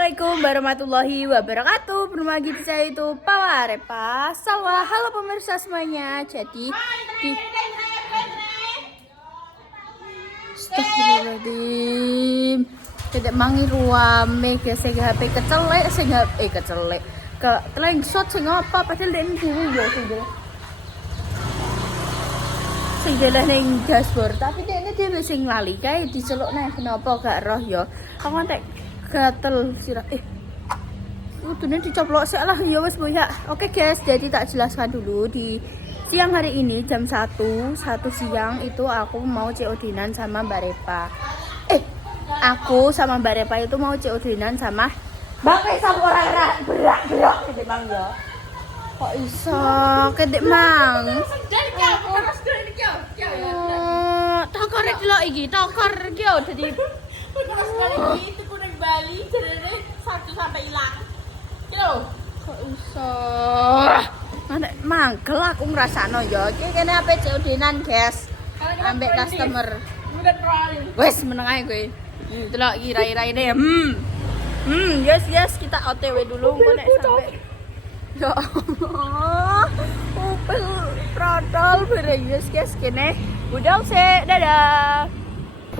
Assalamualaikum warahmatullahi wabarakatuh. Bersama lagi di saya itu Pawarepa Salwa. Halo pemirsa semuanya. Jadi di Astagfirullahaladzim. Tidak mangi ruame sehingga HP kecelek sehingga kecelek ke telengsot sehingga apa padahal ini dulu ya sehingga neng dashboard tapi dia ini dia sing lali kayak diceluk nih kenapa gak roh ya kamu tek gatel sirah udah dicoplok sih lah ya wes boya. Oke guys, jadi tak jelaskan dulu di siang hari ini jam 1 siang itu aku mau COD-an sama Mbak Repa. Aku sama Mbak Repa itu mau COD-an sama Mbak sama orang berak kedek mang ya. Kok iso kedek mang? Tokor delok iki, tokor iki dadi itu kuning Bali jadi 1 sampai hilang. Yo, kok iso? Nek mangkel aku ngrasakno ya. Iki kene ape COD-an, guys. Ambek customer. Wes meneng ae kowe. Delok iki rai-raine. Yes, kita OTW dulu engko nek sampe. Ya Allah. Opel prodol bareng guys kene. Budal sih, dadah.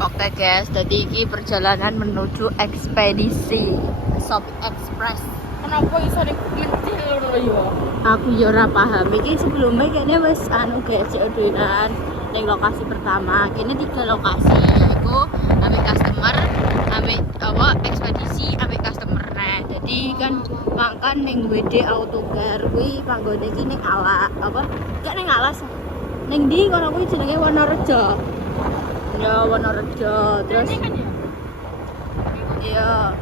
Oke guys, jadi ini perjalanan menuju ekspedisi Shop Express. kenapa iso mencil yo? Aku ya ora paham. Iki sebelumnya kayaknya wis guys COD-an ning lokasi pertama. Kene 3 lokasi yaiku ambek customer, ambek ekspedisi, ambek customer. Nah, jadi kan makan ning WD Autocar kuwi panggone iki ning gak ning Alas. Ning ndi kono kuwi jenenge Wonorejo. Ya Wonorejo terus iya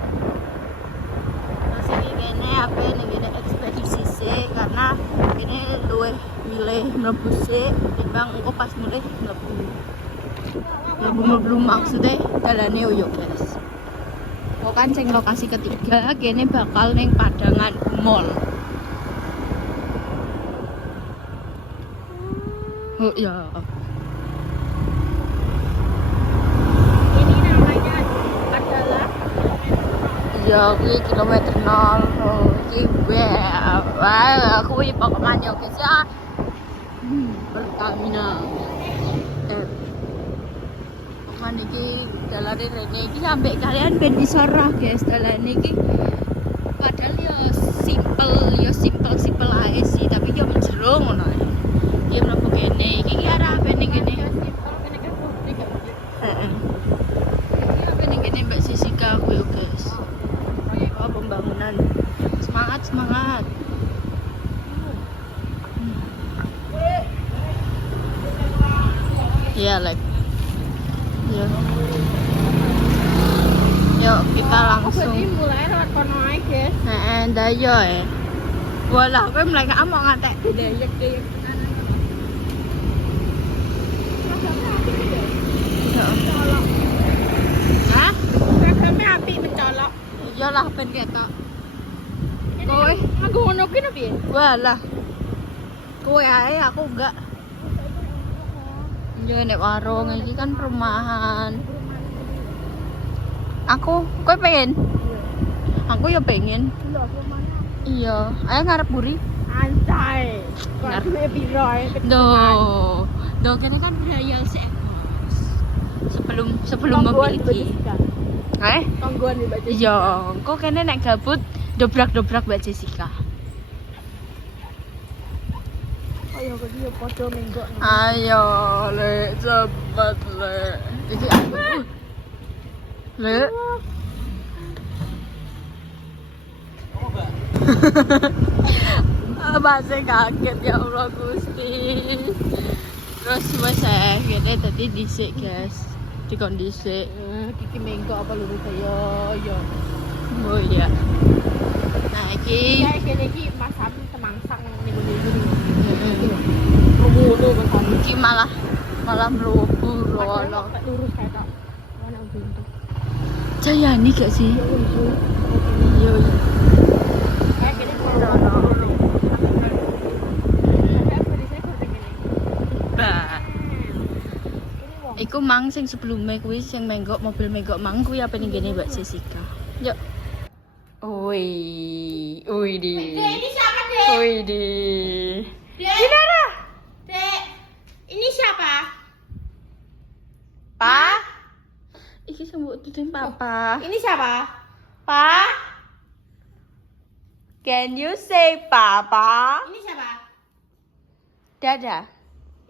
terus ini kayaknya apa nih gini ekspedisi sih karena ini luwih milih mlebu sih timbang engko pas mulai mlebu maksudnya dalane yo guys. Kok kan sing lokasi ketiga kene bakal ning Padangan Mall. Oh ya. Ya, kuwi kilometer 0. Iki aku iki pokoknya yo guys ya. Pertamina. Pokoknya iki dalane rene iki sampai kalian ben iso roh guys dalane iki. Padahal yo simple ae sih, tapi yo menjero ngono ae. Iki mlebu kene, iki arah apa ning kene? Heeh. Iki apa ning kene Mbak Sisika aku yo guys. Pembangunan semangat ya like ya yuk kita langsung mulai lewat kono ae, guys. ndak yo walah kowe mulai gak mau ngantek dayek hah? Seragamnya api mencolok. Iyalah ben ketok. Kowe nganggo ngono ki no piye? walah kowe ae aku enggak. Ya nek warung iki kan perumahan. Kowe pengen? Aku ya pengen. Iya, ayo ngarep buri. Anjay. Kok piro ae? Do kene kan royal sih. Sebelum memiliki. Tonggoan Mbak Jessica. Iya, kok kene nek gabut dobrak-dobrak Mbak Jessica. Ayo kok dia padha menggok. Ayo, Lek, cepet, Lek. Iki aku. Lek. Masih kaget ya Allah Gusti. Terus wes kene tadi dhisik, guys. Di kondisi Kiki menggok apa lurus ayo yo. oh iya. Nah iki Ya kene iki Mas Abi temangsang ning ngene. Ngono Mas Abi. iki malah mlebu rono. Lurus kae tok. Ono buntu. Jayani gak sih? Iya. Kayak kene rono. Iku mang sing sebelumnya kuwi sing menggok mobil menggok mang kuwi apa ning kene Mbak Jessica. Yuk. Wih, wih di. Dek, ini siapa, Dek? Wih di. Dek. Kinara. Dek, ini siapa? Pa. Iki sebut tutin papa. Ini siapa? Pa. Can you say papa? Ini siapa? Dada.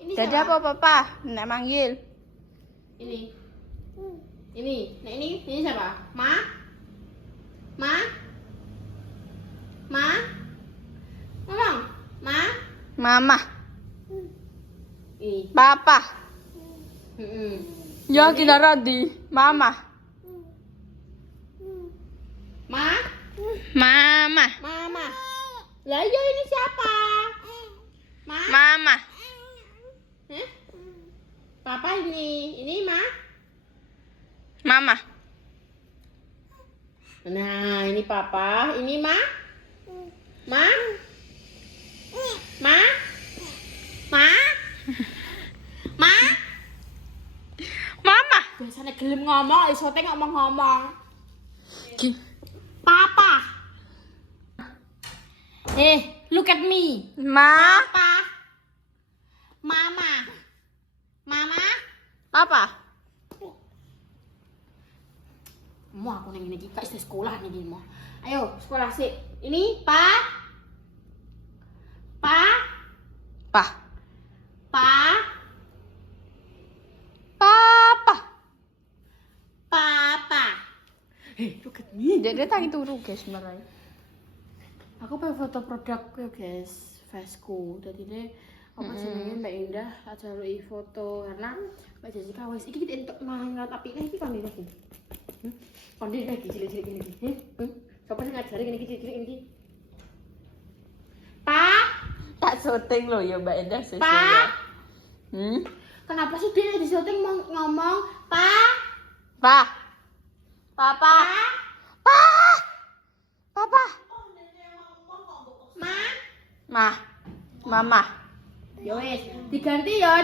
Ini Dada siapa? apa papa? Nak manggil. Ini. Nah ini siapa? Ma? Ma? Ma? Ngomong. Ma? Mama. Ini. Papa. Ya Ini. Kinara di. Mama. Ma? Mama. Mama. Lah iya ini siapa? Ma? Mama. Hah? Papa ini. Ini Ma? Mama. Nah, ini Papa, ini Ma? Ma? Ma? Ma? Ma? Mama. Biasanya gelem ngomong, isote ngomong-ngomong. Ki. Papa. Look at me. Ma. Papa. Mama. Mama. Papa. Mau aku nang ngene iki gak isih sekolah nih mau. Ayo, sekolah sih. Ini Pa. Pa. Pa. Pa. Papa. Papa. Look at me. Jadi tangi turu guys marai. Aku pengen foto produk ya guys, Vesco. Jadi ini apa jenenge Mbak Indah ajaruki foto karena Mbak Jessica wis iki kita entuk mangan apike iki kan iki. Kondi lagi cilik-cilik ini iki. Sopo sing ngajari ngene iki cilik-cilik ini iki? Pak, Tak syuting lo ya Mbak Indah sih. Pak. Kenapa Kenapa sih dia di syuting mau ngomong, "Pak, Pa. Papa. Pak, Pa. Papa. Ma?" Ma. Mama. Ya wis, diganti ya.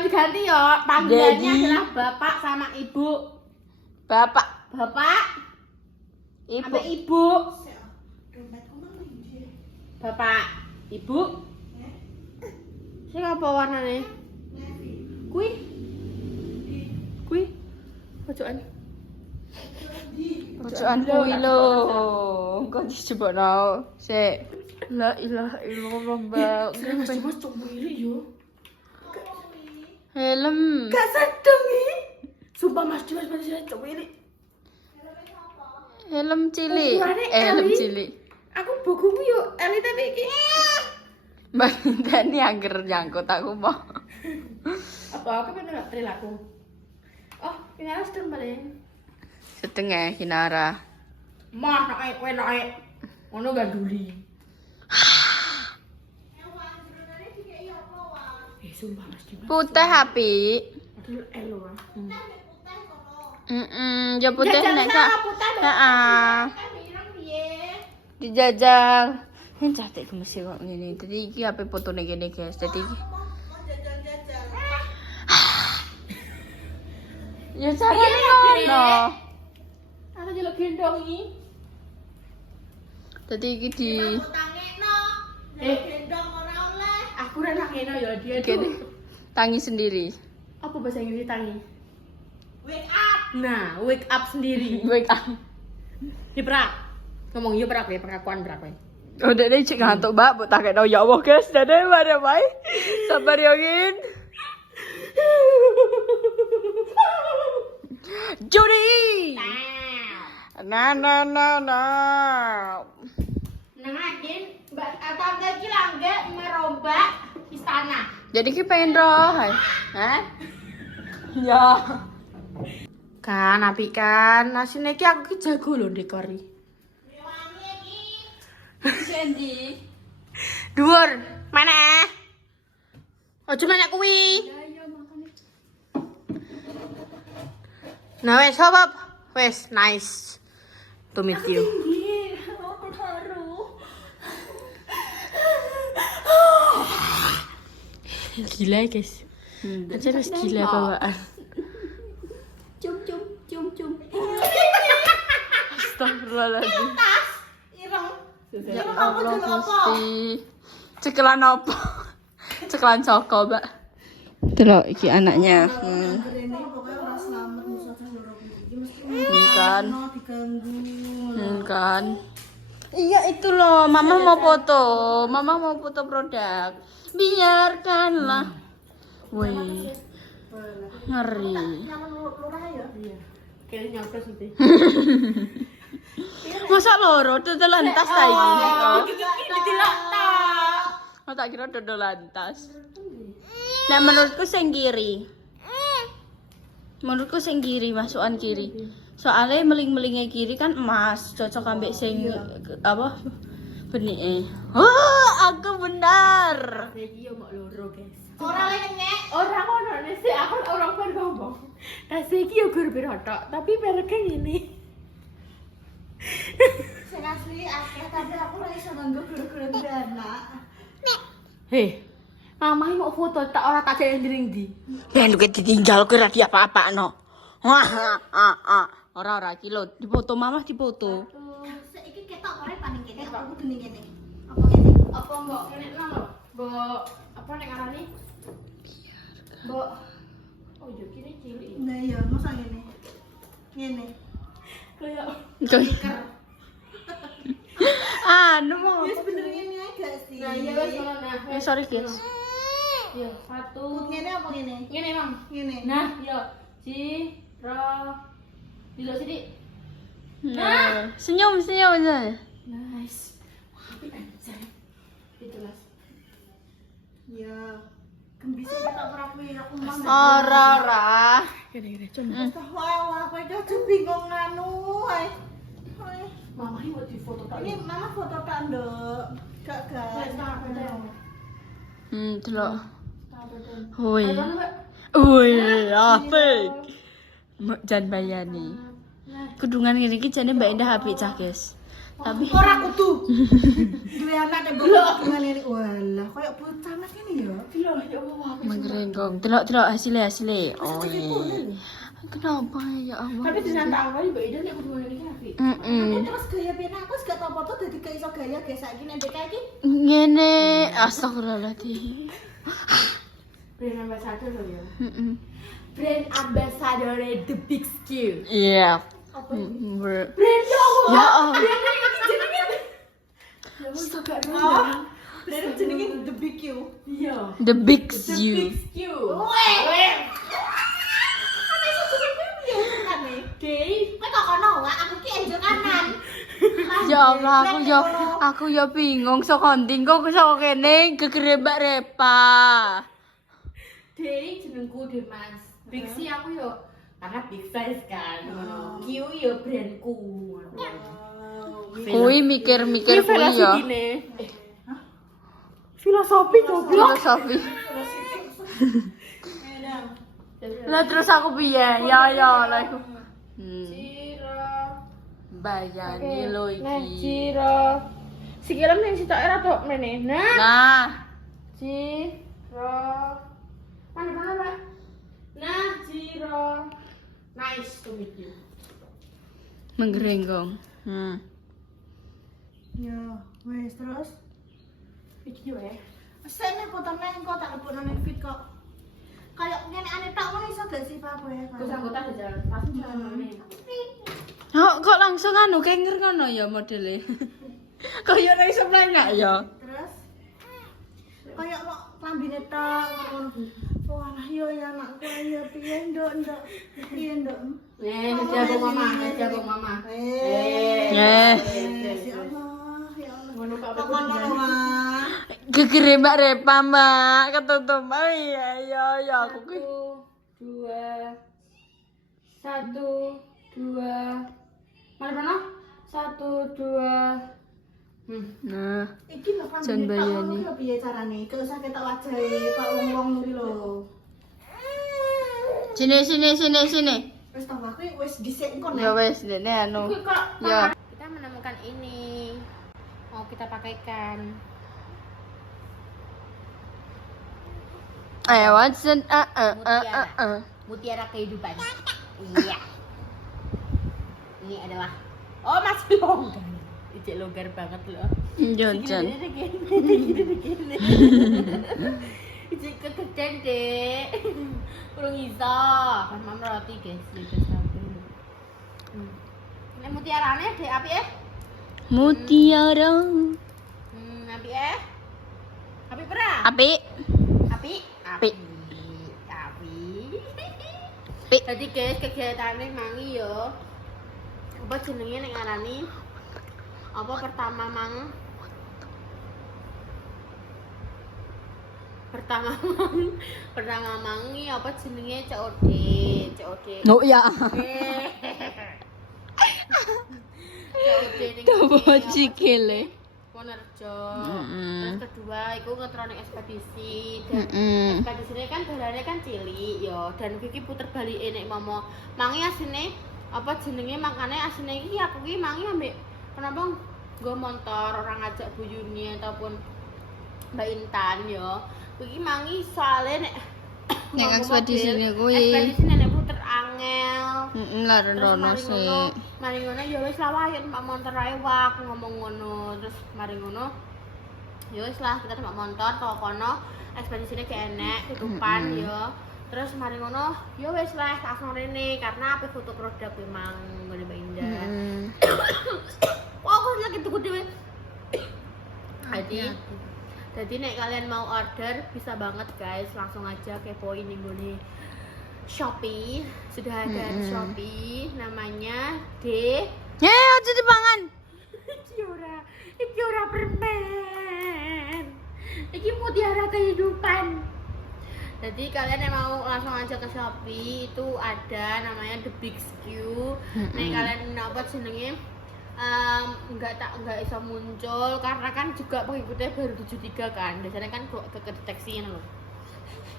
Panggilannya Daddy. adalah Bapak sama Ibu. Bapak. Bapak Ibu. sampai Ibu. Bapak, Ibu. Sing apa warnane? Kui. Pojokan. Pojokan kuwi lho. Kok dijebokno? Sik. La ilaha illallah, Mbak. Mas coba ini yo. Helm. Gak sedeng iki. Sumpah Mas Dimas masih coba ini. Helm cilik. Ukurannya Helm Eli. cilik. Aku bukuku yo Eli tapi iki. Mbak Dani angger nyangkut aku mau. Apa aku pengen perilaku. Oh, ini harus sedeng paling. Setengah Kinara. Mah nek kowe nek ngono ganduli. Sumpah Mas Dimas. Putih api. Aduh elo ah. Ya putih nek sak. Heeh. Dijajal. Ini cantik gemes kok ngene. Dadi iki ape fotone kene guys. Dadi iki. Ya carane ngono. Aku jelek gendong iki. Dadi iki di Gendong ora oleh. Aku ora nangeno ya dia kene tangi sendiri. Apa bahasa Inggris tangi? Wake up. Nah, wake up sendiri. Wake up. Diprak. Ngomong yo prak ya pengakuan prak kowe. Udah deh cek ngantuk mbak, buat tak kayak ya Allah guys, dadah mana baik, sabar yongin. Judi. Nah. Nengakin Mbak Tante iki langge merombak istana. Jadi kita pengen roh, hah? Ya. Kan apik kan, asine iki aku ki jago lho dekori. Candy. Dhuwur, mana? Ojo nanya kuwi. Nah, wes hop. Wes, nice to meet you. Aku haru. Gila guys. Aja wes gila bawaan. Cum. Astagfirullahaladzim. Ireng. Ya Allah Gusti. Cekelan apa? Cekelan Joko, Mbak. Delok iki anaknya. Kan. Kan. Iya itu loh, Mama mau foto. Mama mau foto produk. Biarkanlah. Wih. Ngeri. Kayaknya nyampe sih. Masa loro dodolan tas ta iki? Didelok ta. Oh tak kira dodolan tas. Nah menurutku sing kiri. Menurutku sing kiri, masukan kiri. Soalnya meling-melingnya kiri kan emas, cocok ambek sing apa? Benike. Oh, aku benar. Iki yo mok loro, guys. Ora nyek. Orang ono sih aku orang kan ngomong. Tas iki yo gur tok, tapi mereknya ngene. Sing asli akeh tapi aku ora iso nganggo guru-guru anak. Hei, mama mau foto tak ora tak jek ndring ndi. Ben lu ditinggal kowe ora diapa-apakno. Wah, ora iki lho, dipoto Mama dipoto. Saiki ketok kare paling kene apa kudu ning kene. Apa ngene? Apa mbok kene nang lho? Mbok apa nek ngarani? Mbok oh yo kene cilik. Nah iya, masa ngene. Ngene. Kayak Anu mau. Wis bener ngene ae gak sih? nah iya wes nah. Sorry guys. Yo satu. Ngene apa ngene? Ngene, Mang. Ngene. Nah, yo. Ro. Dilok sini. Nah, senyum aja. Nice. Tapi anjir. Itu Mas. Ya. Gembis ketok ora kuwi aku mang. Ora. Gini cum. Wah, kowe iki bingung anu ae. Mama ini mau difoto tak Ini mama foto tak nduk. Gak Wes, tak foto. Delok. Tak foto. Woi. Ayo, Mbak. Woi, apik. Jan bayani. Nah, Kudungan ngene iki jane Mbak Endah apik cah, guys. Tapi ora kudu. Duwe anak nek mbok ngene walah, koyo bocah mas ngene ya. Loh, ya Allah. menggerenggong. Delok hasilnya. Oh. Kenapa ya Allah? Tapi dengan tak awal Mbak Ida nek kudu ngene iki apik. Terus gaya pena aku gak tau foto dadi gak iso gaya guys saiki nek DK iki. Ngene, astagfirullahaladzim. Brand ambassador loh ya. Brand ambassador The Big Skill. Iya. Brand dong. Ya Allah. Brand ini jenenge. Ya wis agak Oh, rendah. dari jenenge The Big Q. Iya. The Big The You. Big Skill. Weh. Ana iso jenenge piye jenenge? Dei. Kowe kok kono wae aku ki enjok kanan. Ya Allah, aku ya bingung saka ndi kok saka kene gegere Mbak Repa. Dei jenengku Demas. Big C aku yo karena big size kan. Q yo brandku. Kuwi mikir-mikir kuwi ya. Filosofi goblok. Filosofi. Lah terus aku piye? Ya lah iku. Ciro. Bayani lho Nah, iki. Ciro. Sikilem ning sitok era tok mene. Nah, Nah, Ciro. Mana, Pak? Nah, Ciro. Nice to meet you. menggerenggong. Ya, wes terus. Iki yo ya. Sene foto nang kok tak lebokno ning feed kok. Kayak ngene ane tak ngono iso gak sih Pak kowe? Terus anggota jalan pas jalan mana? Oh, kok langsung anu kenger ngono ya modele. Kok yo ora iso mlenek ya. Terus kayak kok klambine tok ngono. Wah, yo ya anakku ayo piye nduk. Piye nduk? Jago mama. Eh. Ya Allah, ya Allah. Ngono kok Kok ngono lho, Mak? Gegere Mbak Repa, Mbak. Ketutup. Ya aku ki. 1, 2. Mana? 1, 2. Nah, Iki lho kan Jan bayani. Iki piye carane? Gak usah ketok wajahe Pak wong-wong nuri lho. sini. Wis tak aku wis dhisik engko Ya nek. wes, dene anu. Ya. Kita menemukan ini. Mau kita pakaikan. Watson. Mutiara kehidupan. Iya. Ini adalah masih longgar. ijek longgar banget loh. Jonjon. Ijek kegedean dek. Kurang iso. Kan mam roti guys, lebih stabil. Nek mutiarane dek api Mutiara. Api api pera. Api. Api. Api. Api. Api. Jadi guys kegiatannya mangi yo. Apa jenenge nek ngarani? Apa pertama mangi apa jenenge COD. Oh ya. COD ning Coba cikile. Wonerjo. Terus kedua iku ngetroning ekspedisi dan ekspedisine kan dalane kan cilik yo dan iki puter balike nek momo mangi asine apa jenenge makane asine iki aku iki mangi ambek kenapa nggo motor orang ngajak Bu Yuni ataupun Mbak Intan yo. Iki mangi soalnya nek Nek ekspedisine kuwi. ekspedisine nek puter angel. Lah rono sih. Mari ngono ya wis lah wae numpak motor ae wak ngomong ngono. Terus mari ngono ya wis lah kita numpak motor ke kono ekspedisine gak enek tutupan ya. Terus mari ngono ya wis lah langsung rene karena ape foto produk memang ngene Mbak Indah. Wah aku lagi tuku dhewe. Jadi nek kalian mau order bisa banget guys, langsung aja kepoin ning gone Shopee. Sudah ada di Shopee namanya Aja dipangan. Iki ora permen. Iki mutiara kehidupan. Jadi kalian yang mau langsung aja ke Shopee itu ada namanya The Big Skew. Nek kalian apa jenenge enggak bisa muncul karena kan juga pengikutnya baru 73 kan. Biasanya kan kok kedeteksiin loh.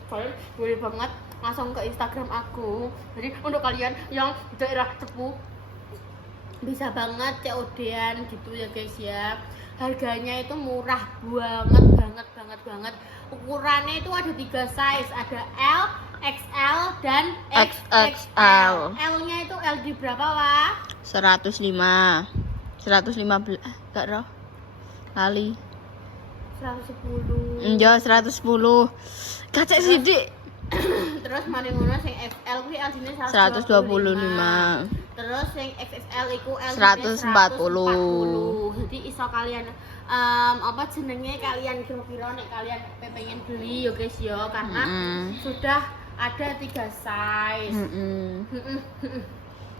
Kalian boleh banget langsung ke Instagram aku. Jadi untuk kalian yang daerah Cepu bisa banget COD-an gitu ya guys ya. Harganya itu murah banget. Ukurannya itu ada 3 size, ada L, XL dan XXL. L-nya itu L di berapa, Wak? 105. 115. Enggak roh. Lali. 110. Enjo 110. Kacek sidik. Terus mari ngono sing XL kuwi L-nya 125. Terus yang XXL iku L-nya 140. Jadi iso kalian apa jenenge kalian kira-kira nek kalian pengen beli yo guys yo karena sudah ada 3 size.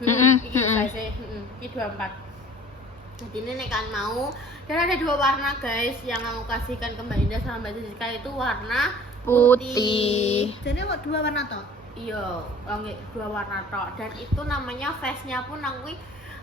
Iki size iki 24. Jadi ini nek kan mau dan ada 2 warna guys yang aku kasihkan ke Mbak Indah sama Mbak Jessica itu warna putih. Jadi kok 2 warna toh? Iya, 2 warna tok dan itu namanya face-nya pun aku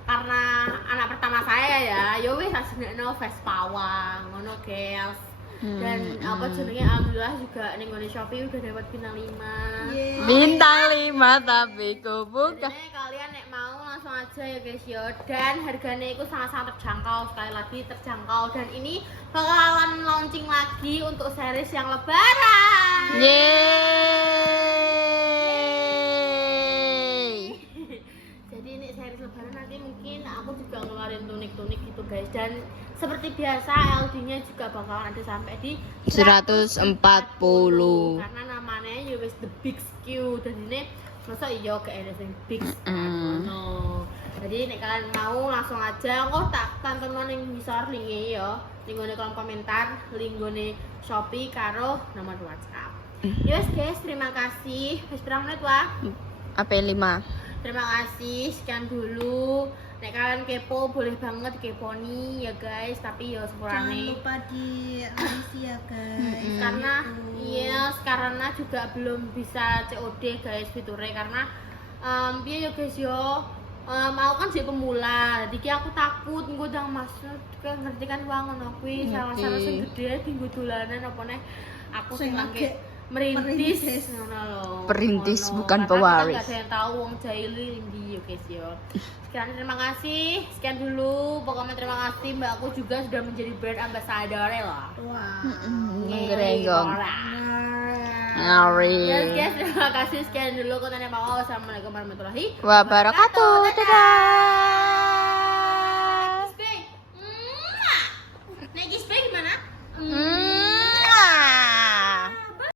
karena anak pertama saya ya wis ajenekno face pawang ngono guys. Dan apa jenenge alhamdulillah juga ning ngone Shopee udah dapat bintang 5. Bintang 5 tapi ku buka. Jadi kalian nek mau langsung aja ya guys yo dan harganya itu sangat-sangat terjangkau, sekali lagi terjangkau dan ini bakalan launching lagi untuk series yang lebaran. Yeay. Jadi ini series lebaran nanti mungkin aku juga ngeluarin tunik-tunik gitu guys dan seperti biasa LD-nya juga bakalan ada sampai di 140. Karena namanya ya wis The Big Skew dan ini masa iya ke sing big no. Jadi nek kalian mau langsung aja kok tak tonton ning ngisor linke ya ning kolom komentar link gone Shopee karo nomor WhatsApp. Yes guys, terima kasih. Wis berapa menit Wak? Apa 5? Terima kasih, sekian dulu. Nek kalian kepo boleh banget keponi ya guys, tapi ya Jangan sepurane. lupa di ya guys. Karena karena juga belum bisa COD guys fiturnya karena piye ya guys yo. Mau kan sih pemula, jadi aku takut nggo ndang masuk ngerti kan wong ngono kuwi salah-salah sing gede dienggo dolanan apa nih aku sing lagi merintis ngono lho. Perintis Ngono. bukan Karena pewaris. Kita nggak ada yang tahu wong jahili ndi yo guys yo. Sekian terima kasih, sekian dulu. Pokoknya terima kasih Mbak aku juga sudah menjadi brand ambassador lah. Wah. Menggerenggong. Ngari. Ya guys, terima kasih sekian dulu kontennya Pak. Wassalamualaikum warahmatullahi Wabarakatuh. Dadah. wabarakatuh. gimana?